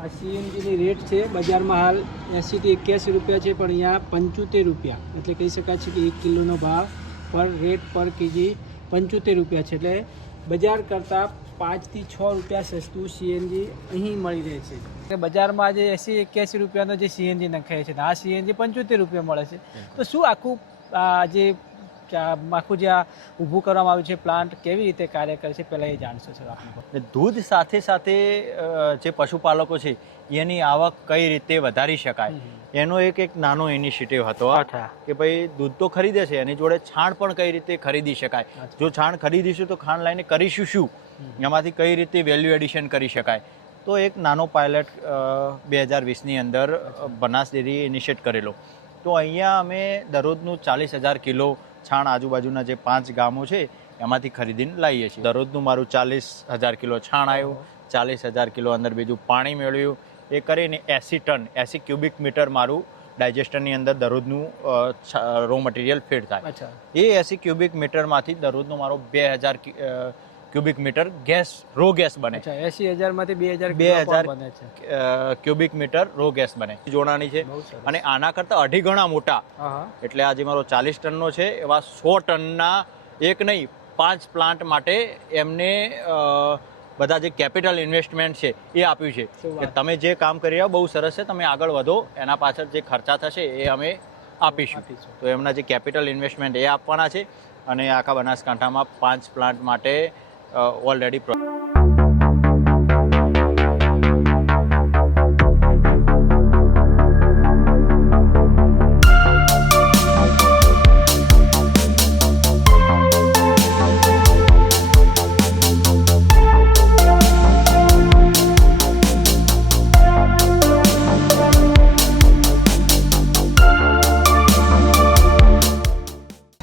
આ સીએનજીની રેટ છે બજારમાં હાલ 80 થી 81 રૂપિયા છે, પણ અહીંયા 75 રૂપિયા, એટલે કહી શકાય છે કે 1 કિલોનો ભાવ પર રેટ પર કેજી 75 રૂપિયા છે. એટલે બજાર કરતાં 5 થી 6 રૂપિયા સસ્તું સીએનજી અહીં મળી રહે છે. બજારમાં આજે 80-81 રૂપિયાનો જે સીએનજી નખાય છે, આ સીએનજી 75 રૂપિયા મળે છે. તો શું આખું જે આખું જે ઊભું કરવામાં આવ્યું છે પ્લાન્ટ કેવી રીતે કાર્ય કરે છે, પહેલાં એ જાણશો સર આપણે. દૂધ સાથે સાથે જે પશુપાલકો છે એની આવક કઈ રીતે વધારી શકાય એનો એક નાનો ઇનિશિયેટિવ હતો કે ભાઈ દૂધ તો ખરીદે છે, એની જોડે છાણ પણ કઈ રીતે ખરીદી શકાય. જો છાણ ખરીદીશું તો ખાંડ લઈને કરીશું શું, એમાંથી કઈ રીતે વેલ્યુ એડિશન કરી શકાય. તો એક નાનો પાયલટ 2020ની અંદર બનાસ ડેરી ઇનિશિયેટ કરેલો. તો અહીંયા અમે દરરોજનું 40,000 કિલો છાણ આજુબાજુના જે 5 ગામો છે એમાંથી ખરીદીને લાવીએ છીએ. દરરોજનું મારું 40,000 કિલો છાણ આવ્યું, 40,000 કિલો અંદર બીજું પાણી મેળવ્યું. એ કરીને 80 ટન 80 ક્યુબિક મીટર મારું ડાયજેસ્ટરની અંદર દરરોજનું રો મટીરિયલ ફીડ થાય. એ 80 ક્યુબિક મીટરમાંથી દરરોજનો મારો 2,000 cubic metre gas raw gas બને. 80,000માંથી 2,000 ક્યુબિક મીટર રો ગેસ બને. જોડાણી છે અને આના કરતાં 2.5 ગણા મોટા. એટલે આજે મારો 40 ટનનો છે, એવા 100 ટનના એક નહીં 5 પ્લાન્ટ માટે એમને બધા જે કેપિટલ ઇન્વેસ્ટમેન્ટ છે એ આપ્યું છે કે તમે જે કામ કરી રહ્યા બહુ સરસ છે, તમે આગળ વધો, એના પાછળ જે ખર્ચા થશે એ અમે આપીશું. તો એમના જે કેપિટલ ઇન્વેસ્ટમેન્ટ એ આપવાના છે. અને આખા બનાસકાંઠામાં 5 પ્લાન્ટ માટે ઓલરેડી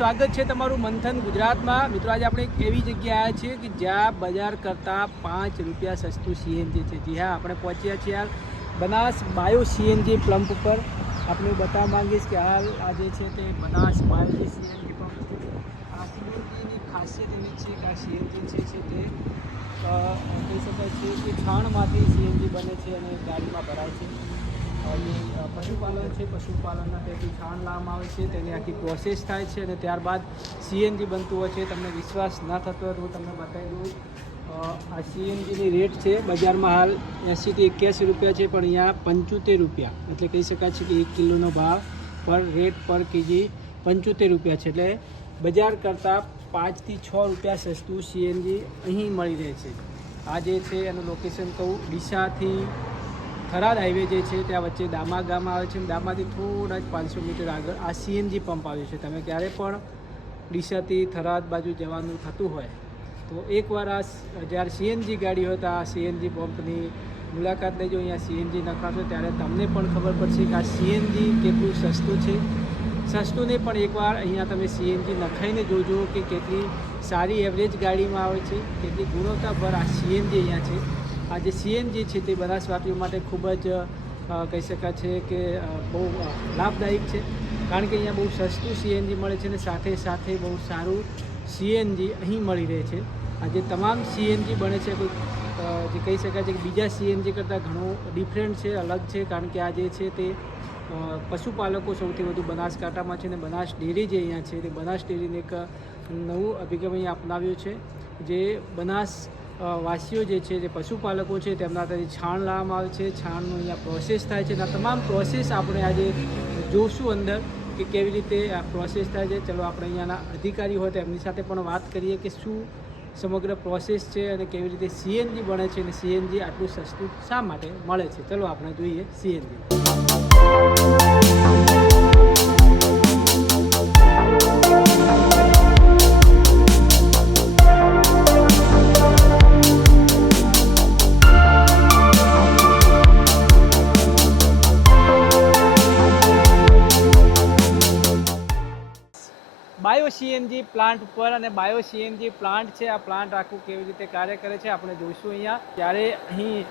સ્વાગત છે તમારું મંથન ગુજરાતમાં. મિત્રો આજે આપણે એક એવી જગ્યાએ આવ્યા છીએ કે જ્યાં બજાર કરતાં 5 રૂપિયા સસ્તું સીએનજી છે. જી હા, આપણે પહોંચ્યા છીએ હાલ બનાસ બાયો સીએનજી પંપ ઉપર. આપણે બતાવવા માંગીશ કે હાલ આજે છે તે બનાસ બાયો સીએનજી પંપ છે. આ સીએનજીની ખાસિયત એવી છે કે આ સીએનજી છે તે કહી શકાય છે કે છાણમાંથી સીએનજી બને છે અને ગાડીમાં ભરાય છે. અને પશુપાલન છે, પશુપાલનના તેથી છાણ લાવવામાં આવે છે, તેની આખી પ્રોસેસ થાય છે અને ત્યારબાદ સીએનજી બનતું હોય છે. તમને વિશ્વાસ ના થતો હોય તો હું તમને બતાવી દઉં. આ સીએનજીની રેટ છે બજારમાં હાલ 80 થી 81 રૂપિયા છે, પણ અહીંયા 75 રૂપિયા, એટલે કહી શકાય છે કે 1 કિલોનો ભાવ પર રેટ પર કેજી 75 રૂપિયા છે. એટલે બજાર કરતાં 5 થી 6 રૂપિયા સસ્તું સીએનજી અહીં મળી રહે છે. આ જે છે એનું લોકેશન કહું, ડીસાથી થરાદ હાઈવે જે છે ત્યાં વચ્ચે દામા ગામ આવે છે. દામાથી થોડા જ 500 મીટર આગળ આ સીએનજી પંપ આવ્યો છે. તમે ક્યારે પણ ડીસાથી થરાદ બાજુ જવાનું થતું હોય તો એકવાર આ જ્યારે સીએનજી ગાડી હોય તો આ સીએનજી પંપની મુલાકાત લેજો. અહીંયા સીએનજી નખાશો ત્યારે તમને પણ ખબર પડશે કે આ સીએનજી કેટલું સસ્તું છે. સસ્તું નહીં પણ એકવાર અહીંયા તમે સીએનજી નખાઈને જોજો કે કેટલી સારી એવરેજ ગાડીમાં આવે છે, કેટલી ગુણવત્તાભર આ સીએનજી અહીંયા છે. આ જે સીએનજી છે તે બનાસવાસીઓ માટે ખૂબ જ કહી શકાય છે કે બહુ લાભદાયક છે, કારણ કે અહીંયા બહુ સસ્તું સીએનજી મળે છે અને સાથે સાથે બહુ સારું સીએનજી અહીં મળી રહે છે. આ જે તમામ સીએનજી બને છે જે કહી શકાય છે કે બીજા સીએનજી કરતાં ઘણું ડિફરન્ટ છે, અલગ છે, કારણ કે આ જે છે તે પશુપાલકો સૌથી વધુ બનાસકાંઠામાં છે. અને બનાસ ડેરી જે અહીંયા છે તે બનાસ ડેરીને એક નવું અભિગમ અહીંયા અપનાવ્યું છે. જે બનાસ વાસીઓ જે છે જે પશુપાલકો છે તેમના ત્યાંથી છાણ લાવવામાં આવે છે, છાણનું અહીંયા પ્રોસેસ થાય છે. અને તમામ પ્રોસેસ આપણે આજે જોશું અંદર કે કેવી રીતે આ પ્રોસેસ થાય છે. ચલો આપણે અહીંયાના અધિકારી હોય તો એમની સાથે પણ વાત કરીએ કે શું સમગ્ર પ્રોસેસ છે અને કેવી રીતે સીએનજી બને છે અને સીએનજી આટલું સસ્તું શા માટે મળે છે. ચલો આપણે જોઈએ સીએનજી. બાયો સીએનજી પ્લાન્ટ ઉપર અને બાયો સીએનજી પ્લાન્ટ છે. આ પ્લાન્ટ આખું કેવી રીતે કાર્ય કરે છે આપણે જોઈશું અહીંયા. ત્યારે અહીં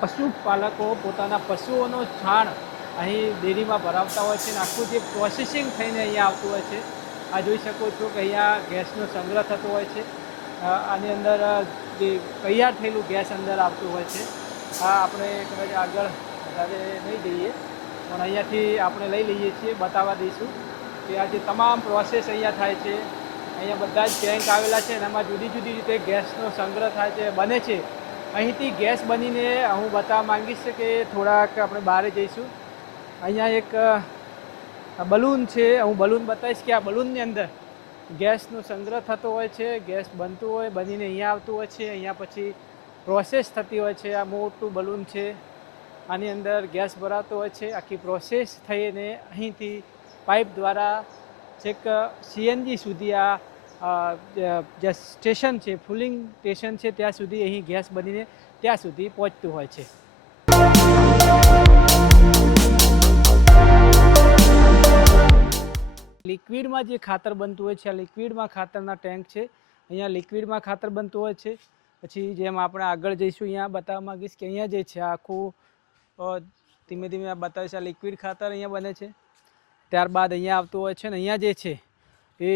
પશુપાલકો પોતાના પશુઓનો છાણ અહીં ડેરીમાં ભરાવતા હોય છે અને આખું જે પ્રોસેસિંગ થઈને અહીંયા આવતું હોય છે. આ જોઈ શકો છો કે અહીંયા ગેસનો સંગ્રહ થતો હોય છે. આની અંદર જે તૈયાર થયેલું ગેસ અંદર આવતું હોય છે આ આપણે કદાચ આગળ વધારે નહીં જઈએ પણ અહીંયાથી આપણે લઈ લઈએ છીએ, બતાવવા દઈશું કે આ જે તમામ પ્રોસેસ અહીંયા થાય છે. અહીંયા બધા જ ટેન્ક આવેલા છે અને એમાં જુદી જુદી રીતે ગેસનો સંગ્રહ થાય છે, બને છે. અહીંથી ગેસ બનીને હું બતાવવા માંગીશ કે થોડાક આપણે બહાર જઈશું. અહીંયા એક બલૂન છે, હું બલૂન બતાવીશ કે આ બલૂનની અંદર ગેસનો સંગ્રહ થતો હોય છે, ગેસ બનતું હોય, બનીને અહીંયા આવતું હોય છે, અહીંયા પછી પ્રોસેસ થતી હોય છે. આ મોટું બલૂન છે, આની અંદર ગેસ ભરાતો હોય છે. આખી પ્રોસેસ થઈને અહીંથી પાઇપ દ્વારા છેક સીએનજી સુધી આ જે સ્ટેશન છે, ફુલિંગ સ્ટેશન છે, ત્યાં સુધી અહીં ગેસ બનીને ત્યાં સુધી પહોંચતું હોય છે. લિક્વિડમાં જે ખાતર બનતું હોય છે, આ લિક્વિડમાં ખાતરના ટેન્ક છે. અહીંયા લિક્વિડમાં ખાતર બનતું હોય છે. પછી જેમ આપણે આગળ જઈશું અહીંયા બતાવવા માંગીશ કે અહીંયા જે છે આખું ધીમે ધીમે આ બતાવીશ. આ લિક્વિડ ખાતર અહીંયા બને છે, ત્યારબાદ અહીંયા આવતું હોય છે ને અહીંયા જે છે એ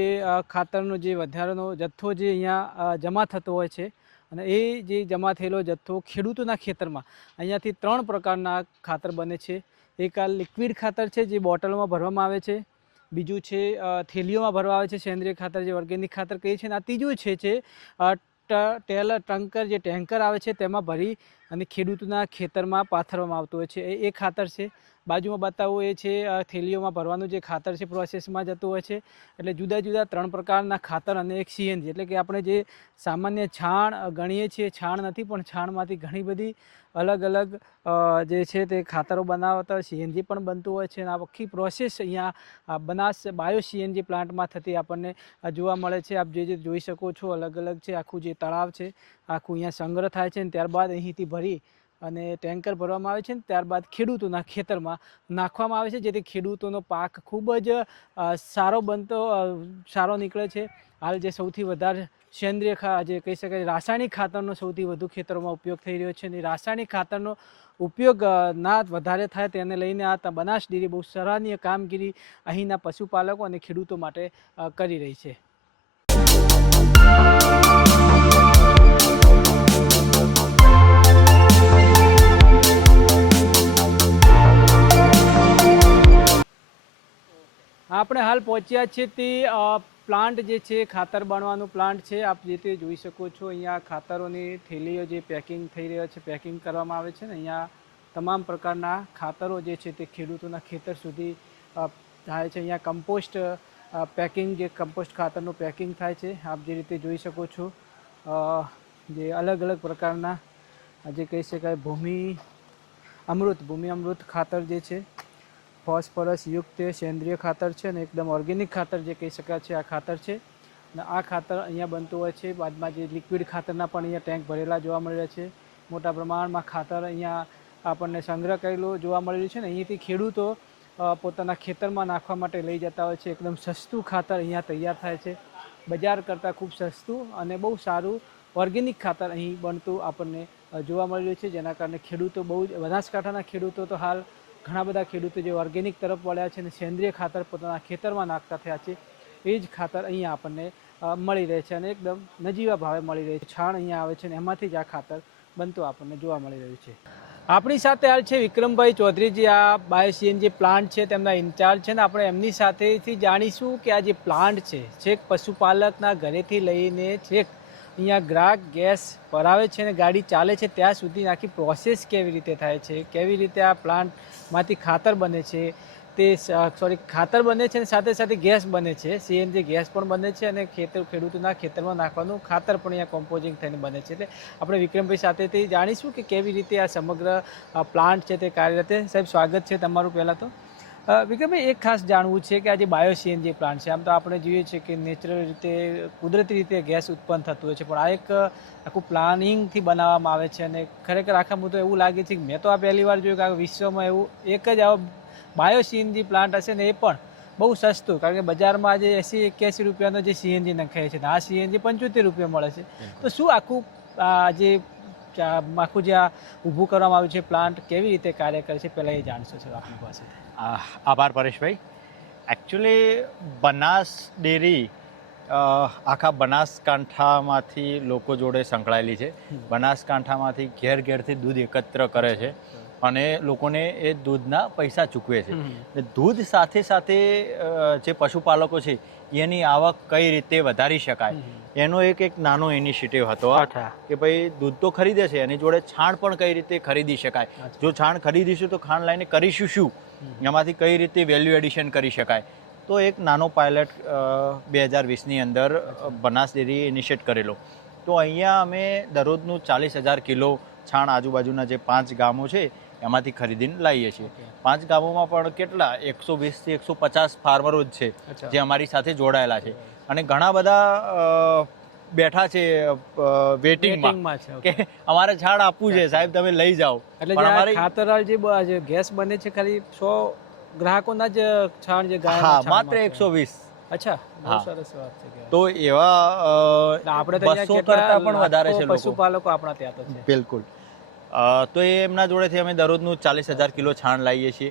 ખાતરનો જે વધારાનો જથ્થો જે અહીંયા જમા થતો હોય છે અને એ જે જમા થયેલો જથ્થો ખેડૂતોના ખેતરમાં અહીંયાથી 3 પ્રકારના ખાતર બને છે. એક આ લિક્વિડ ખાતર છે જે બોટલમાં ભરવામાં આવે છે, બીજું છે થેલીઓમાં ભરવા આવે છે સેન્દ્રિય ખાતર જે ઓર્ગેનિક ખાતર કહીએ છીએ, અને આ ત્રીજું છે ટંકર જે ટેન્કર આવે છે તેમાં ભરી અને ખેડૂતોના ખેતરમાં પાથરવામાં આવતું હોય છે. એ ખાતર છે. બાજુમાં બતાવવું એ છે થેલીઓમાં ભરવાનું જે ખાતર છે પ્રોસેસમાં જતું હોય છે. એટલે જુદા જુદા 3 પ્રકારના ખાતર અને એક સીએનજી, એટલે કે આપણે જે સામાન્ય છાણ ગણીએ છીએ, છાણ નથી પણ છાણમાંથી ઘણી બધી અલગ અલગ જે છે તે ખાતરો બનાવતા સીએનજી પણ બનતું હોય છે. અને આ આખી પ્રોસેસ અહીંયા બનાસ બાયો સીએનજી પ્લાન્ટમાં થતી આપણને જોવા મળે છે. આપ જે જોઈ શકો છો અલગ અલગ છે. આખું જે તળાવ છે આખું અહીંયા સંગ્રહ થાય છે અને ત્યારબાદ અહીંથી ભરી અને ટેન્કર ભરવામાં આવે છે અને ત્યારબાદ ખેડૂતોના ખેતરમાં નાખવામાં આવે છે, જેથી ખેડૂતોનો પાક ખૂબ જ સારો નીકળે છે. હાલ જે સૌથી વધારે સેન્દ્રિય જે કહી શકાય રાસાયણિક ખાતરનો સૌથી વધુ ખેતરોમાં ઉપયોગ થઈ રહ્યો છે અને રાસાયણિક ખાતરનો ઉપયોગ ના વધારે થાય તેને લઈને આ બનાસ ડેરી બહુ સરાહનીય કામગીરી અહીંના પશુપાલકો અને ખેડૂતો માટે કરી રહી છે. આપણે હાલ પહોંચ્યા છીએ તે પ્લાન્ટ જે છે ખાતર બનવાનું પ્લાન્ટ છે. આપ જે તે જોઈ શકો છો અહીંયા ખાતરોની થેલીઓ જે પેકિંગ થઈ રહ્યો છે, પેકિંગ કરવામાં આવે છે ને અહીંયા તમામ પ્રકારના ખાતરો જે છે તે ખેડૂતોના ખેતર સુધી થાય છે. અહીંયા કમ્પોસ્ટ પેકિંગ જે કમ્પોસ્ટ ખાતરનું પેકિંગ થાય છે. આપ જે રીતે જોઈ શકો છો જે અલગ અલગ પ્રકારના જે કહી શકાય ભૂમિ અમૃત ખાતર જે છે ફોસ્ફરસ યુક્ત સેન્દ્રિય ખાતર છે અને એકદમ ઓર્ગેનિક ખાતર જે કહી શકાય છે આ ખાતર છે. અને આ ખાતર અહીંયા બનતું હોય છે. બાદમાં જે લિક્વિડ ખાતરના પણ અહીંયા ટેન્ક ભરેલા જોવા મળી રહ્યા છે. મોટા પ્રમાણમાં ખાતર અહીંયા આપણને સંગ્રહ કરેલો જોવા મળી રહ્યું છે ને અહીંથી ખેડૂતો પોતાના ખેતરમાં નાખવા માટે લઈ જતા હોય છે. એકદમ સસ્તું ખાતર અહીંયા તૈયાર થાય છે, બજાર કરતાં ખૂબ સસ્તું અને બહુ સારું ઓર્ગેનિક ખાતર અહીં બનતું આપણને જોવા મળી રહ્યું છે. જેના કારણે ખેડૂતો બહુ જ બનાસકાંઠાના ખેડૂતો તો હાલ ઘણા બધા ખેડૂતો જે ઓર્ગેનિક તરફ વળ્યા છે અને સેન્દ્રિય ખાતર પોતાના ખેતરમાં નાખતા થયા છે. એ જ ખાતર અહીંયા આપણને મળી રહે છે અને એકદમ નજીવા ભાવે મળી રહે છે. છાણ અહીંયા આવે છે અને એમાંથી જ આ ખાતર બનતું આપણને જોવા મળી રહ્યું છે. આપણી સાથે હાલ છે વિક્રમભાઈ ચૌધરી, જે આ બાયો સીએનજી પ્લાન્ટ છે તેમના ઇન્ચાર્જ છે ને આપણે એમની સાથેથી જાણીશું કે આ જે પ્લાન્ટ છે છેક પશુપાલકના ઘરેથી લઈને છેક અહીંયા ગ્રાહક ગેસ ભરાવે છે અને ગાડી ચાલે છે ત્યાં સુધી આખી પ્રોસેસ કેવી રીતે થાય છે, કેવી રીતે આ પ્લાન્ટમાંથી ખાતર બને છે ખાતર બને છે અને સાથે સાથે ગેસ બને છે, સીએનજી ગેસ પણ બને છે અને ખેડૂતોના ખેતરમાં નાખવાનું ખાતર પણ અહીંયા કોમ્પોઝિંગ થઈને બને છે. એટલે આપણે વિક્રમભાઈ સાથેથી જાણીશું કે કેવી રીતે આ સમગ્ર પ્લાન્ટ છે તે કાર્યરત છે. સાહેબ સ્વાગત છે તમારું. પહેલાં તો વિક્રમભાઈ એક ખાસ જાણવું છે કે આ જે બાયો સીએનજી પ્લાન્ટ છે, આમ તો આપણે જોઈએ છીએ કે નેચરલ રીતે કુદરતી રીતે ગેસ ઉત્પન્ન થતું હોય છે, પણ આ એક આખું પ્લાનિંગથી બનાવવામાં આવે છે અને ખરેખર આખા મુદ્દો એવું લાગે છે કે મેં તો આ પહેલી વાર જોયું કે આ વિશ્વમાં એવું એક જ આવો બાયો સીએનજી પ્લાન્ટ હશે ને એ પણ બહુ સસ્તું, કારણ કે બજારમાં આજે 80-81 રૂપિયાનો જે સીએનજી નખાય છે આ સીએનજી 75 રૂપિયા મળે છે. તો શું આખું જે આ ઊભું કરવામાં આવ્યું છે પ્લાન્ટ કેવી રીતે કાર્ય કરે છે પહેલાં એ જાણશો સર આપની પાસે. આભાર પરેશભાઈ. એકચ્યુઅલી બનાસ ડેરી આખા બનાસકાંઠામાંથી લોકો જોડે સંકળાયેલી છે. બનાસકાંઠામાંથી ઘેર ઘેરથી દૂધ એકત્ર કરે છે અને લોકોને એ દૂધના પૈસા ચૂકવે છે. દૂધ સાથે સાથે જે પશુપાલકો છે એની આવક કઈ રીતે વધારી શકાય એનો એક નાનો ઇનિશિયેટિવ હતો કે ભાઈ દૂધ તો ખરીદે છે એની જોડે છાણ પણ કઈ રીતે ખરીદી શકાય. જો છાણ ખરીદીશું તો ખાંડ લઈને કરીશું શું, એમાંથી કઈ રીતે વેલ્યુ એડિશન કરી શકાય. તો એક નાનો પાયલટ 2020ની અંદર બનાસ ડેરી ઇનિશિયેટ કરેલો. તો અહીંયા અમે દરરોજનું 40,000 કિલો છાણ આજુબાજુના જે 5 ગામો છે એમાંથી ખરીદીને લાવીએ છીએ. 5 ગામોમાં પણ કેટલા 120થી 150 ફાર્મરો જ છે જે અમારી સાથે જોડાયેલા છે અને ઘણા બધા બેઠા છે વેટિંગમાં કે અમારે છાણ આપવું છે સાહેબ, તમે લઈ જાઓ. એટલે ખાતર જે ગેસ બને છે ખાલી 100 ગ્રાહકોના જ છાણ જે ગાય, હા, માત્ર 120. અચ્છા, બહુ સરસ વાત છે. તો એવા આપણે 200 કરતા પણ વધારે છે પશુપાલકો આપણા ત્યાં તો છે. બિલકુલ. તો એ એમના જોડેથી અમે દરરોજનું 40,000 કિલો છાણ લાવીએ છીએ.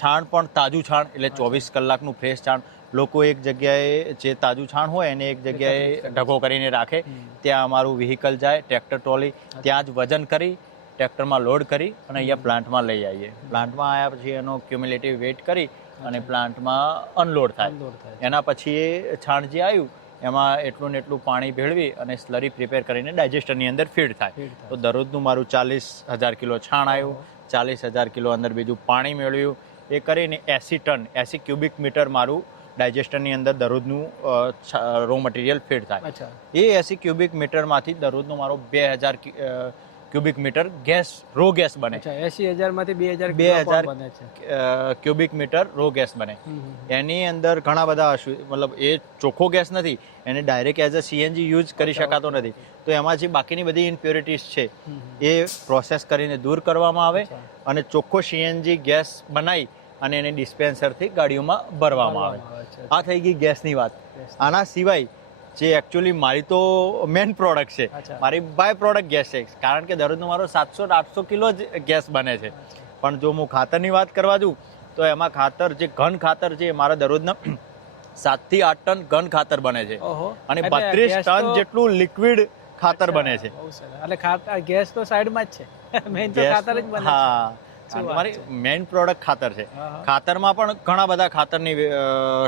છાણ પણ તાજું છાણ, એટલે 24 કલાકનું ફ્રેશ છાણ. લોકો એક જગ્યાએ જે તાજું છાણ હોય એને એક જગ્યાએ ઢગો કરીને રાખે, ત્યાં અમારું વ્હીકલ જાય, ટ્રેક્ટર ટ્રોલી, ત્યાં જ વજન કરી ટ્રેક્ટરમાં લોડ કરી અને અહીંયા પ્લાન્ટમાં લઈ આવીએ. પ્લાન્ટમાં આવ્યા પછી એનો ક્યુમ્યુલેટિવ વેઇટ કરી અને પ્લાન્ટમાં અનલોડ થાય. એના પછી એ છાણ જે આવ્યું એમાં એટલું ને એટલું પાણી ભેળવી અને સ્લરી પ્રિપેર કરીને ડાયજેસ્ટરની અંદર ફીડ થાય. તો દરરોજનું મારું 40,000 કિલો છાણ આવ્યું, 40,000 કિલો અંદર બીજું પાણી મેળવ્યું. એ કરીને 80 ક્યુબિક મીટર મારું ડાયજેસ્ટરની અંદર દરરોજનું રો મટીરિયલ ફીડ થાય. એ 80 ક્યુબિક મીટરમાંથી દરરોજનો મારો 2,000 cubic metre gas, raw gas બને. 80,000 માંથી 2,000 ક્યુબિક મીટર રો ગેસ બને. એની અંદર ઘણા બધા મતલબ એ ચોખ્ખો ગેસ નથી, એને direct as a CNG use કરી શકાતો નથી. તો એમાં જે બાકીની બધી ઇમ્પ્યોરિટીઝ છે એ પ્રોસેસ કરીને દૂર કરવામાં આવે અને ચોખ્ખો સીએનજી ગેસ બનાવી અને એને ડિસ્પેન્સરથી ગાડીઓમાં ભરવામાં આવે. આ થઈ ગઈ ગેસની વાત. આના સિવાય જે એકચ્યુઅલી મારી તો મેન પ્રોડક્ટ છે, મારી બાય પ્રોડક્ટ ગેસ છે, કારણ કે દરરોજનો મારો 700-800 કિલો જ ગેસ બને છે. પણ જો હું ખાતરની વાત કરવા જાઉં તો એમાં ખાતર, જે ઘન ખાતર છે, મારા દરરોજના 7 થી 8 ટન ઘન ખાતર બને છે અને 32 ટન જેટલું લિક્વિડ ખાતર બને છે. એટલે ખાતર, ગેસ તો સાઈડમાં જ છે, મેઇન તો ખાતર જ બને. હા, મારી મેઇન પ્રોડક્ટ ખાતર છે. ખાતરમાં પણ ઘણા બધા ખાતરની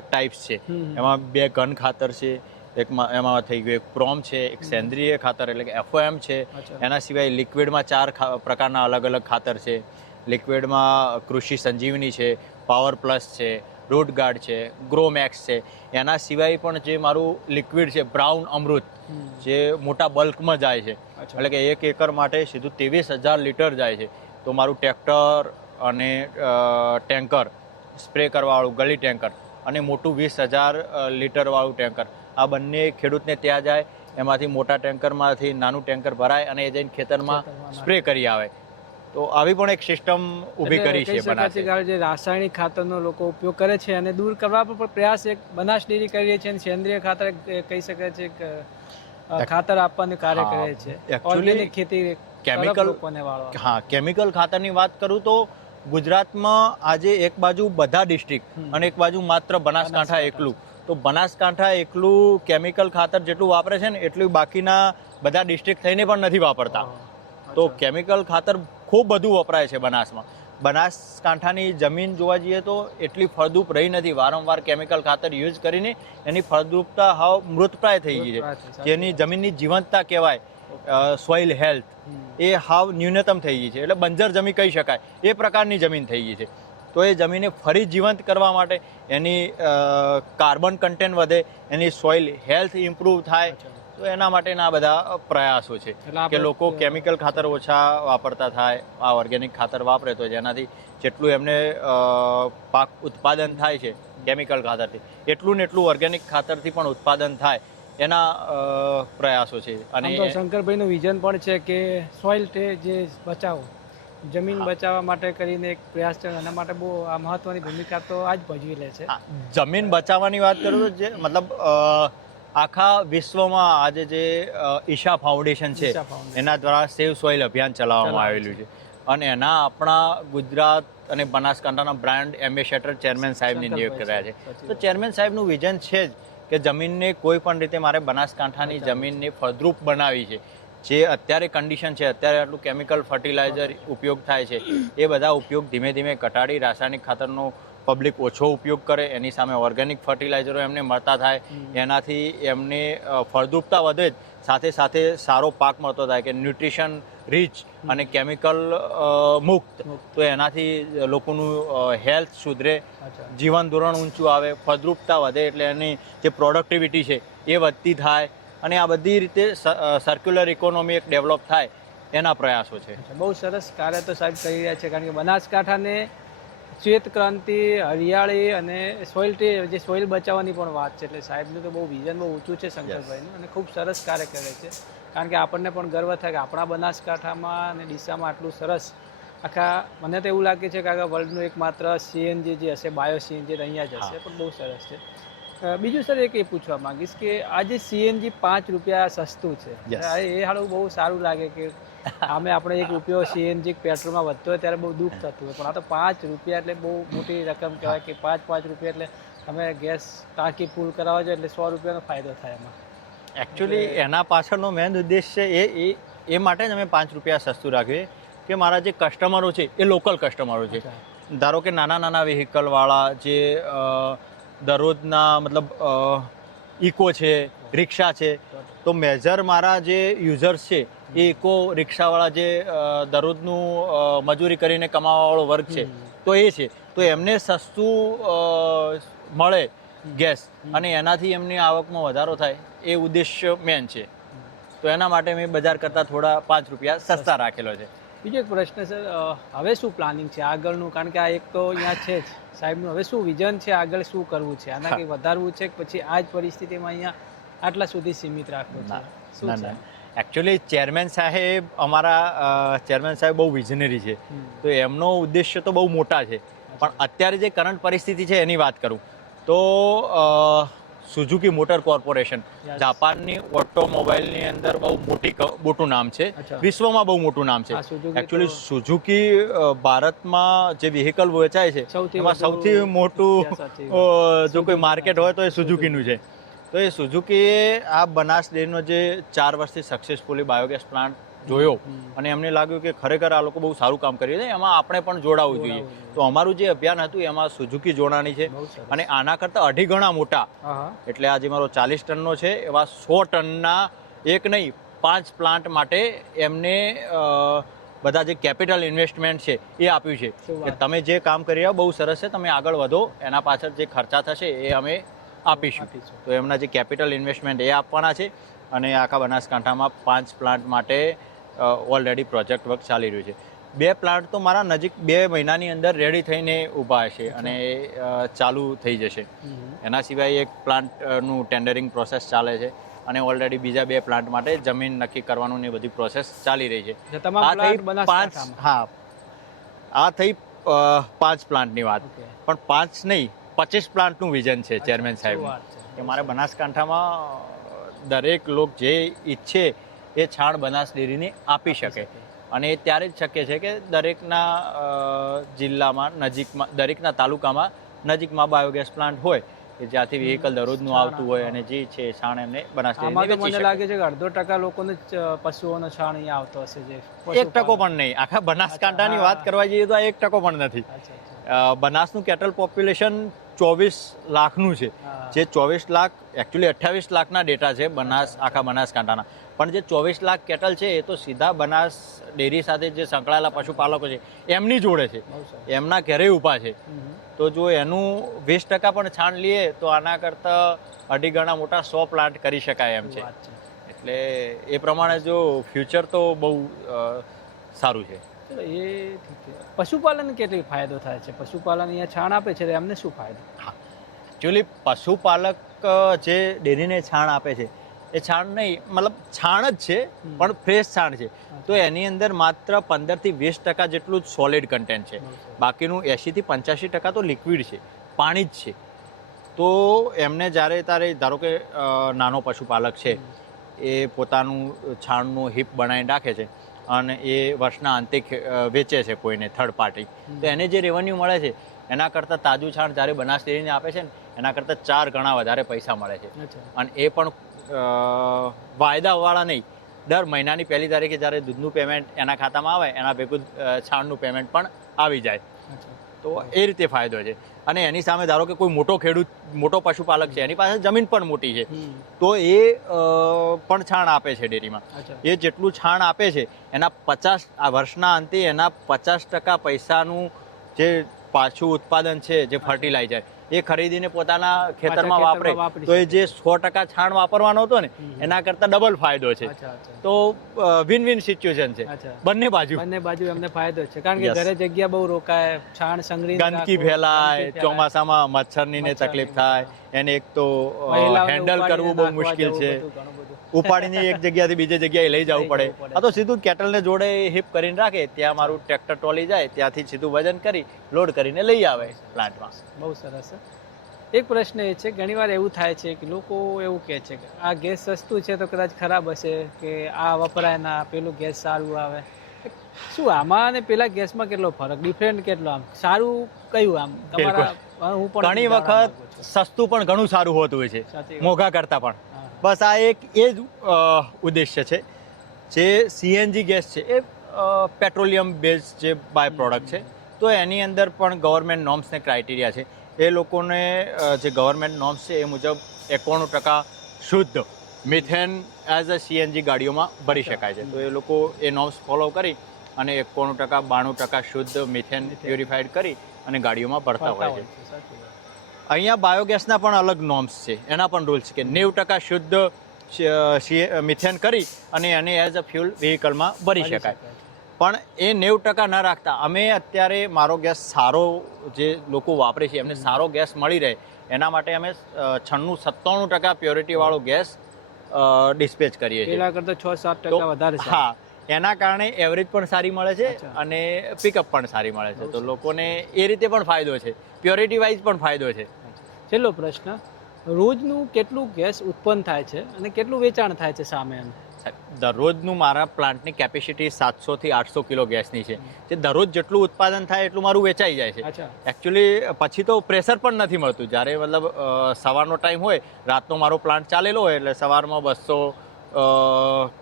ટાઈપ્સ છે. એમાં 2 ઘન ખાતર છે, એમાં થઈ ગયું એક પ્રોમ છે, એક સેન્દ્રીય ખાતર એટલે કે FOM છે. એના સિવાય લિક્વિડમાં 4 પ્રકારના અલગ અલગ ખાતર છે. લિક્વિડમાં કૃષિ સંજીવની છે, પાવર પ્લસ છે, રૂટ ગાર્ડ છે, ગ્રોમેક્સ છે. એના સિવાય પણ જે મારું લિક્વિડ છે બ્રાઉન અમૃત, જે મોટા બલ્કમાં જાય છે, એટલે કે 1 એકર માટે સીધું 23,000 લીટર જાય છે. તો મારું ટ્રેક્ટર અને ટેન્કર, સ્પ્રે કરવાવાળું ગલી ટેન્કર અને મોટું 20,000 લીટરવાળું ટેન્કર, આ બંને ખેડૂતને ત્યાં જાય. એમાંથી મોટા ટેન્કરમાંથી નાનું ટેન્કર ભરાય અને એ જઈને ખેતરમાં સ્પ્રે કરી આવે. તો આવી પણ એક સિસ્ટમ ઊભી કરી છે બનાસ. જે રાસાયણિક ખાતરનો લોકો ઉપયોગ કરે છે અને દૂર કરવા પર પ્રયાસ એક બનાસ ડેરી કરી રહી છે અને સેન્દ્રીય ખાતર કહી શકાય છે કે ખાતર આપવાનું કાર્ય કરે છે. ઓર્ગેનિક ખેતી, કેમિકલ, હા, કેમિકલ ખાતરની વાત કરું તો ગુજરાતમાં આજે એક બાજુ બધા ડિસ્ટ્રિક્ટ અને એક બાજુ માત્ર બનાસકાંઠા એકલું. તો બનાસકાંઠા એકલું કેમિકલ ખાતર જેટલું વાપરે છે ને એટલું બાકીના બધા ડિસ્ટ્રિક્ટ થઈને પણ નથી વાપરતા. તો કેમિકલ ખાતર ખૂબ બધું વપરાય છે બનાસમાં. બનાસકાંઠાની જમીન જોવા જઈએ તો એટલી ફળદ્રુપ રહી નથી. વારંવાર કેમિકલ ખાતર યુઝ કરીને એની ફળદ્રુપતા હાવ મૃતપ્રાય થઈ ગઈ છે. જેની જમીનની જીવંતતા કહેવાય, સોઇલ હેલ્થ, એ હાવ ન્યૂનતમ થઈ ગઈ છે. એટલે બંજર જમીન કહી શકાય એ પ્રકારની જમીન થઈ ગઈ છે. તો એ જમીને ફરી જીવંત કરવા માટે એની કાર્બન કન્ટેન્ટ વધે, એની સોઇલ હેલ્થ ઇમ્પ્રૂવ થાય, તો એના માટેના બધા પ્રયાસો છે કે લોકો કેમિકલ ખાતર ઓછા વાપરતા થાય, આ ઓર્ગેનિક ખાતર વાપરે તો જેનાથી જેટલું એમને પાક ઉત્પાદન થાય છે કેમિકલ ખાતરથી, એટલું ને એટલું ઓર્ગેનિક ખાતરથી પણ ઉત્પાદન થાય, એના પ્રયાસો છે. અને શંકરભાઈનું વિઝન પણ છે કે સોઇલ જે બચાવો, જમીન બચાવવા માટે કરીને એક પ્રયાસ છે. એના માટે બહુ આ મહત્વની ભૂમિકા તો આ જ ભજવી લે છે. જમીન બચાવવાની વાત કરું તો જે મતલબ આખા વિશ્વમાં આજે જે ઈશા ફાઉન્ડેશન છે એના દ્વારા સેવ સોઇલ અભિયાન ચલાવવામાં આવેલું છે અને એના આપણા ગુજરાત અને બનાસકાંઠાના બ્રાન્ડ એમ્બેસેડર ચેરમેન સાહેબની નિયુક્ત કર્યા છે. તો ચેરમેન સાહેબનું વિઝન છે જ કે જમીનને કોઈ પણ રીતે મારે બનાસકાંઠાની જમીનને ફળદ્રુપ બનાવી છે. જે અત્યારે કન્ડિશન છે, અત્યારે આટલું કેમિકલ ફર્ટિલાઇઝર ઉપયોગ થાય છે, એ બધા ઉપયોગ ધીમે ધીમે ઘટાડી રાસાયણિક ખાતરનો પબ્લિક ઓછો ઉપયોગ કરે, એની સામે ઓર્ગેનિક ફર્ટિલાઇઝરો એમને મળતા થાય, એનાથી એમને ફળદ્રુપતા વધે જ સાથે સાથે સારો પાક મળતો થાય, કે ન્યુટ્રિશન રીચ અને કેમિકલ મુક્ત. તો એનાથી લોકોનું હેલ્થ સુધરે, જીવન ધોરણ ઊંચું આવે, ફળદ્રુપતા વધે, એટલે એની જે પ્રોડક્ટિવિટી છે એ વધતી થાય, અને આ બધી રીતે સર્ક્યુલર ઇકોનોમી એક ડેવલપ થાય એના પ્રયાસો છે. બહુ સરસ કાર્ય તો સાહેબ કરી રહ્યા છે, કારણ કે બનાસકાંઠાને શ્વેત ક્રાંતિ, હરિયાળી અને સોઇલ બચાવવાની પણ વાત છે. એટલે સાહેબનું તો બહુ વિઝન બહુ ઊંચું છે શંકરભાઈનું, અને ખૂબ સરસ કાર્ય કરે છે. કારણ કે આપણને પણ ગર્વ થાય કે આપણા બનાસકાંઠામાં અને ડીસામાં આટલું સરસ આખા, મને તો એવું લાગે છે કે આખા વર્લ્ડનું એકમાત્ર સીએનજી જે હશે, બાયો સીએનજી અહીંયા જ હશે, પણ બહુ સરસ છે. બીજું સર એક એ પૂછવા માંગીશ કે આજે સીએનજી 5 રૂપિયા સસ્તું છે, એ હાલું બહુ સારું લાગે કે આમે આપણે 1 રૂપિયો સીએનજી પેટ્રોલમાં વધતો હોય ત્યારે બહુ દુઃખ થતું હોય, પણ આ તો 5 રૂપિયા એટલે બહુ મોટી રકમ કહેવાય કે 5 રૂપિયા એટલે તમે ગેસ ટાંકી ફૂલ કરાવો છો એટલે 100 રૂપિયાનો ફાયદો થાય એમાં. એકચ્યુઅલી એના પાછળનો મેઇન ઉદ્દેશ છે એ માટે જ અમે 5 રૂપિયા સસ્તું રાખ્યું કે મારા જે કસ્ટમરો છે એ લોકલ કસ્ટમરો છે. ધારો કે નાના નાના વ્હીકલવાળા જે દરરોજના મતલબ ઇકો છે, રિક્ષા છે, તો મેજર મારા જે યુઝર્સ છે એ ઇકો રિક્ષાવાળા જે દરરોજનું મજૂરી કરીને કમાવાવાળો વર્ગ છે, તો એ છે. તો એમને સસ્તું મળે ગેસ, અને એનાથી એમની આવકમાં વધારો થાય, એ ઉદ્દેશ્ય મેન છે. તો એના માટે મેં બજાર કરતાં થોડા 5 રૂપિયા સસ્તા રાખેલો છે. બીજો એક પ્રશ્ન સર, હવે શું પ્લાનિંગ છે આગળનું? કારણ કે આ એક તો અહીંયા છે જ સાહેબનું, હવે શું વિઝન છે, આગળ શું કરવું છે, આના કંઈ વધારવું છે કે પછી આ જ પરિસ્થિતિમાં અહીંયા આટલા સુધી સીમિત રાખવું છે? શું છે? એકચ્યુઅલી ચેરમેન સાહેબ બહુ વિઝનરી છે, તો એમનો ઉદ્દેશ્ય તો બહુ મોટા છે. પણ અત્યારે જે કરંટ પરિસ્થિતિ છે એની વાત કરું તો સુઝુકી મોટર કોર્પોરેશન જાપાનની ઓટોમોબાઈલની અંદર બહુ મોટું નામ છે, વિશ્વમાં બહુ મોટું નામ છે. એકચ્યુઅલી સુઝુકી ભારતમાં જે વ્હીકલ વેચાય છે એમાં સૌથી મોટું જો કોઈ માર્કેટ હોય તો એ સુઝુકીનું છે. તો એ સુઝુકીએ આ બનાસ ડેરીનો જે 4 વર્ષથી સક્સેસફુલી બાયોગેસ પ્લાન્ટ જોયો, અને એમને લાગ્યું કે ખરેખર આ લોકો બહુ સારું કામ કરી રહ્યા છે, એમાં આપણે પણ જોડાવું જોઈએ. તો અમારું જે અભિયાન હતું એમાં સુઝુકી જોડાણી છે, અને આના કરતાં 2.5 ગણા મોટા, એટલે આજે મારો 40 ટનનો છે, એવા 100 ટનના એક નહીં 5 પ્લાન્ટ માટે એમને બધા જે કેપિટલ ઇન્વેસ્ટમેન્ટ છે એ આપ્યું છે કે તમે જે કામ કરી રહ્યા બહુ સરસ છે, તમે આગળ વધો, એના પાછળ જે ખર્ચા થશે એ અમે આપીશું. તો એમના જે કેપિટલ ઇન્વેસ્ટમેન્ટ એ આપવાના છે, અને આખા બનાસકાંઠામાં 5 પ્લાન્ટ માટે ઓલરેડી પ્રોજેક્ટ વર્ક ચાલી રહ્યું છે. 2 પ્લાન્ટ તો મારા નજીક 2 મહિનાની અંદર રેડી થઈને ઊભા હશે અને ચાલુ થઈ જશે. એના સિવાય એક પ્લાન્ટનું ટેન્ડરિંગ પ્રોસેસ ચાલે છે, અને ઓલરેડી બીજા 2 પ્લાન્ટ માટે જમીન નક્કી કરવાનું ને બધી પ્રોસેસ ચાલી રહી છે. આ થઈ 5 પ્લાન્ટની વાત, પણ 5 નહીં 25 પ્લાન્ટનું વિઝન છે ચેરમેન સાહેબ કે મારે બનાસકાંઠામાં દરેક લોક જે ઈચ્છે એ છાણ બનાસ ડેરીને આપી શકે, અને એ ત્યારે જ શક્ય છે કે દરેકના જિલ્લામાં નજીકમાં, દરેકના તાલુકામાં નજીકમાં બાયોગેસ પ્લાન્ટ હોય કે જ્યાંથી વ્હીકલ દરરોજનું આવતું હોય, અને જે છે છાણ એમને બનાસ ડેરીને મને લાગે છે કે 2% લોકોને પશુઓનો છાણ અહીંયા આવતો હશે, જે 1% પણ નહીં. આખા બનાસકાંઠાની વાત કરવા જઈએ તો આ 1% પણ નથી. બનાસનું કેટલ પોપ્યુલેશન 24 લાખનું છે, જે 24 લાખ એકચ્યુઅલી 28 લાખના ડેટા છે આખા બનાસકાંઠાના, પણ જે 24 લાખ કેટલ છે એ તો સીધા બનાસ ડેરી સાથે જે સંકળાયેલા પશુપાલકો છે એમની જોડે છે, એમના ઘરે ઊભા છે. તો જો એનું 20% પણ છાણ લઈએ તો આના કરતાં 2.5 ગણા મોટા 100 પ્લાન્ટ કરી શકાય એમ છે. એટલે એ પ્રમાણે જો ફ્યુચર તો બહુ સારું છે. એ ઠીક છે. પશુપાલન કેટલી ફાયદો થાય છે? પશુપાલન અહીંયા છાણ આપે છે, એમને શું ફાયદો? એકચ્યુઅલી પશુપાલક જે ડેરીને છાણ આપે છે એ છાણ નહીં, મતલબ છાણ જ છે પણ ફ્રેશ છાણ છે. તો એની અંદર માત્ર 15 થી 20% જેટલું જ સોલિડ કન્ટેન્ટ છે, બાકીનું 80 થી 85% તો લિક્વિડ છે, પાણી જ છે. તો એમને જ્યારે તારે ધારો કે નાનો પશુપાલક છે એ પોતાનું છાણનું હીપ બનાવીને રાખે છે, અને એ વર્ષના અંતે વેચે છે કોઈને થર્ડ પાર્ટી, તો એને જે રેવન્યુ મળે છે એના કરતાં તાજું છાણ જ્યારે બનાસ ડેરીને આપે છે ને એના કરતાં 4 ગણા વધારે પૈસા મળે છે. અચ્છા. અને એ પણ વાયદાવાળા નહીં, દર મહિનાની પહેલી તારીખે જ્યારે દૂધનું પેમેન્ટ એના ખાતામાં આવે એના ભેગું છાણનું પેમેન્ટ પણ આવી જાય. અચ્છા. તો એ રીતે ફાયદો છે. અને એની સામે ધારો કે કોઈ મોટો ખેડૂત, મોટો પશુપાલક છે, એની પાસે જમીન પણ મોટી છે, તો એ પણ છાણ આપે છે ડેરીમાં. અચ્છા. એ જેટલું છાણ આપે છે એના 50 આ વર્ષના અંતે એના 50% પૈસાનું જે પાછું ઉત્પાદન છે, જે ફર્ટિલાઇઝર, એ ખરીદીને પોતાના ખેતરમાં વાપરે તો એ જે 100% છાણ વાપરવાનો હતો ને એના કરતાં ડબલ ફાયદો છે. અચ્છા. અચ્છા. તો વિન વિન સિચ્યુએશન છે અચ્છા. બંને બાજુ. બંને બાજુ એમને ફાયદો છે, કારણ કે ઘરે જગ્યા બહુ રોકાય, છાણ સંગ્રહિત ગંદકી ફેલાય, ચોમાસામાં મચ્છરની ને તકલીફ થાય, એને એક તો હેન્ડલ કરવું બહુ મુશ્કેલ છે, ઉપાડીને એક જગ્યાથી બીજી જગ્યાએ લઈ જવું પડે. આ તો સીધું કેટલને જોડે હિપ કરીને રાખે, ત્યાં મારું ટ્રેક્ટર ટ્રોલી જાય, ત્યાંથી સીધું વજન કરી લોડ કરીને લઈ આવે પ્લાન્ટમાં. બહુ સરસ. એક પ્રશ્ન એ છે, ઘણીવાર એવું થાય છે કે લોકો એવું કહે છે કે આ ગેસ સસ્તું છે તો કદાચ ખરાબ હશે, કે આ વપરાય ના, પેલું ગેસ સારું આવે. શું આમાં અને પેલા ગેસમાં કેટલો ફરક, ડિફરન્ટ કેટલો, આમ સારું કયું આમ તમારા? હું પણ ઘણી વખત સસ્તું પણ ઘણું સારું હોતું હોય છે, મોંઘા કરતા પણ. બસ આ એક એ જ ઉદ્દેશ્ય છે. જે સીએનજી ગેસ છે એ પેટ્રોલિયમ બેઝ જે બાય પ્રોડક્ટ છે, તો એની અંદર પણ ગવર્મેન્ટ નોર્મ્સ ને ક્રાઇટેરિયા છે. એ લોકોને જે ગવર્મેન્ટ નોર્મ્સ છે એ મુજબ 91% શુદ્ધ મિથેન એઝ અ સીએનજી ગાડીઓમાં ભરી શકાય છે. તો એ લોકો એ નોર્મ્સ ફોલો કરી અને 91%, 92% શુદ્ધ મિથેન પ્યોરિફાઈડ કરી અને ગાડીઓમાં ભરતા હોય છે. અહીંયા બાયોગેસના પણ અલગ નોર્મ્સ છે, એના પણ રૂલ્સ છે કે 90% શુદ્ધ મિથેન કરી અને એને એઝ અ ફ્યુલ વ્હીકલમાં ભરી શકાય. પણ એ 90% ન રાખતા અમે અત્યારે મારો ગેસ સારો, જે લોકો વાપરે છે એમને સારો ગેસ મળી રહે એના માટે અમે 96-97% પ્યોરિટીવાળો ગેસ ડિસ્પેચ કરીએ છીએ. પેલા કરતાં 6-7% વધારે છે. હા, એના કારણે એવરેજ પણ સારી મળે છે અને પિકઅપ પણ સારી મળે છે. તો લોકોને એ રીતે પણ ફાયદો છે, પ્યોરિટી વાઇઝ પણ ફાયદો છે. છેલ્લો પ્રશ્ન, રોજનું કેટલું ગેસ ઉત્પન્ન થાય છે અને કેટલું વેચાણ થાય છે સામે? દરરોજનું મારા પ્લાન્ટની કેપેસિટી 700 થી 800 કિલો ગેસની છે. જે દરરોજ જેટલું ઉત્પાદન થાય એટલું મારું વેચાઈ જાય છે. એકચ્યુઅલી પછી તો પ્રેશર પણ નથી મળતું. જ્યારે મતલબ સવારનો ટાઈમ હોય, રાતનો મારો પ્લાન્ટ ચાલેલો હોય એટલે સવારમાં 200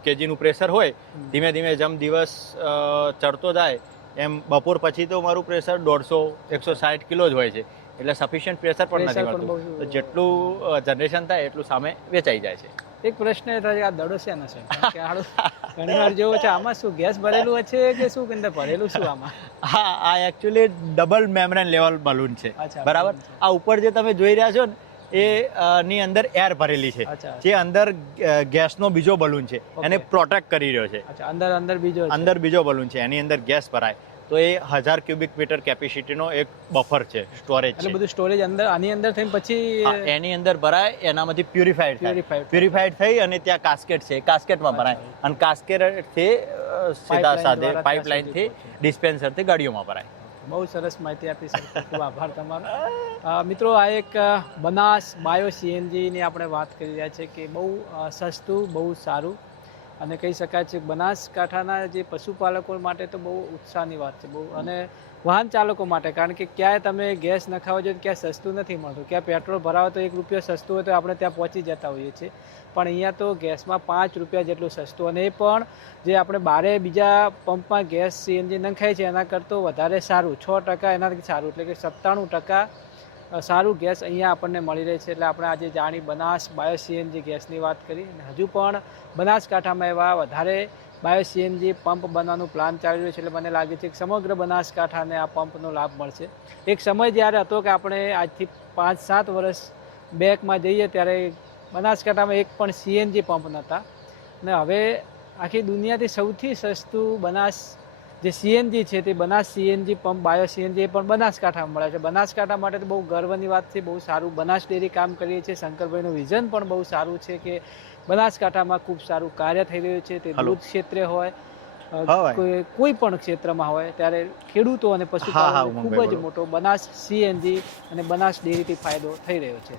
કેજીનું પ્રેશર હોય. ધીમે ધીમે જેમ દિવસ ચડતો જાય એમ બપોર પછી તો મારું પ્રેશર 150-160 કિલો જ હોય છે. એટલે સફિશિયન્ટ પ્રેશર પણ નથી મળતું. તો જેટલું જનરેશન થાય એટલું સામે વેચાઈ જાય છે. એક પ્રશ્ન એ થાય, આ દડો છે ને ઘણી વાર જેવો છે, આમાં શું ગેસ ભરેલું છે કે શું અંદર ભરેલું શું આમાં? હા, આ actually double membrane level balloon છે, બરાબર. આ ઉપર જે તમે જોઈ રહ્યા છો ને એ ની અંદર એર ભરેલી છે, જે અંદર ગેસનો બીજો બલૂન છે એને પ્રોટેક્ટ કરી રહ્યો છે. અંદર બીજો બલૂન છે, એની અંદર ગેસ ભરાય. તો એ 1000 ક્યુબિક મીટર કેપેસિટીનો એક બફર છે, સ્ટોરેજ છે. બધું સ્ટોરેજ અંદર આની અંદર થઈને પછી એની અંદર ભરાય, એનામાંથી પ્યુરિફાઈડ થઈ અને ત્યાં કાસ્કેટ છે, કાસ્કેટમાં ભરાય અને કાસ્કેટથી સીધા સાધે પાઇપલાઇનથી ડિસ્પેન્સરથી ગાડીઓમાં ભરાય. બહુ સરસ માહિતી આપી સર, ખૂબ આભાર તમારો. મિત્રો, આ એક બનાસ બાયો સીએનજીની આપણે વાત કરી રહ્યા છીએ કે બહુ સસ્તું, બહુ સારું અને કહી શકાય છે બનાસકાંઠાના જે પશુપાલકો માટે તો બહુ ઉત્સાહની વાત છે, બહુ. અને વાહન ચાલકો માટે, કારણ કે ક્યાંય તમે ગેસ નખાવો જોઈએ ક્યાં સસ્તું નથી મળતું. ક્યાં પેટ્રોલ ભરાવો તો 1 રૂપિયો સસ્તું હોય તો આપણે ત્યાં પહોંચી જતા હોઈએ છીએ, પણ અહીંયા તો ગેસમાં 5 રૂપિયા જેટલું સસ્તું, અને એ પણ જે આપણે બારે બીજા પંપમાં ગેસ સીએનજી નખાય છે એના કરતાં વધારે સારું, 6% એનાથી સારું, એટલે કે 97% સારું ગેસ અહીંયા આપણને મળી રહે છે. એટલે આપણે આજે જાણી બનાસ બાયો સીએનજી ગેસની વાત કરી, અને હજુ પણ બનાસકાંઠામાં એવા વધારે બાયો સીએનજી પંપ બનવાનું પ્લાન ચાલી રહ્યો છે. એટલે મને લાગે છે કે સમગ્ર બનાસકાંઠાને આ પંપનો લાભ મળશે. એક સમય જ્યારે હતો કે આપણે આજથી 5-7 વર્ષ બેકમાં જઈએ ત્યારે બનાસકાંઠામાં એક પણ સીએનજી પંપ નહોતા, અને હવે આખી દુનિયાથી સૌથી સસ્તું બનાસ જે સીએનજી છે તે Banas CNG pump bio CNG પણ બનાસકાંઠામાં મળે છે. બનાસકાંઠા માટે તો બહુ ગર્વની વાત છે, બહુ સારું. બનાસ ડેરી કામ કરીએ છીએ, શંકરભાઈનું વિઝન પણ બહુ સારું છે કે બનાસકાંઠામાં ખૂબ સારું કાર્ય થઈ રહ્યું છે. તે દૂધ ક્ષેત્રે હોય, કોઈ પણ ક્ષેત્રમાં હોય, ત્યારે ખેડૂતો અને પશુપાલકો ખૂબ જ મોટો બનાસ સીએનજી અને બનાસ ડેરીથી ફાયદો થઈ રહ્યો છે.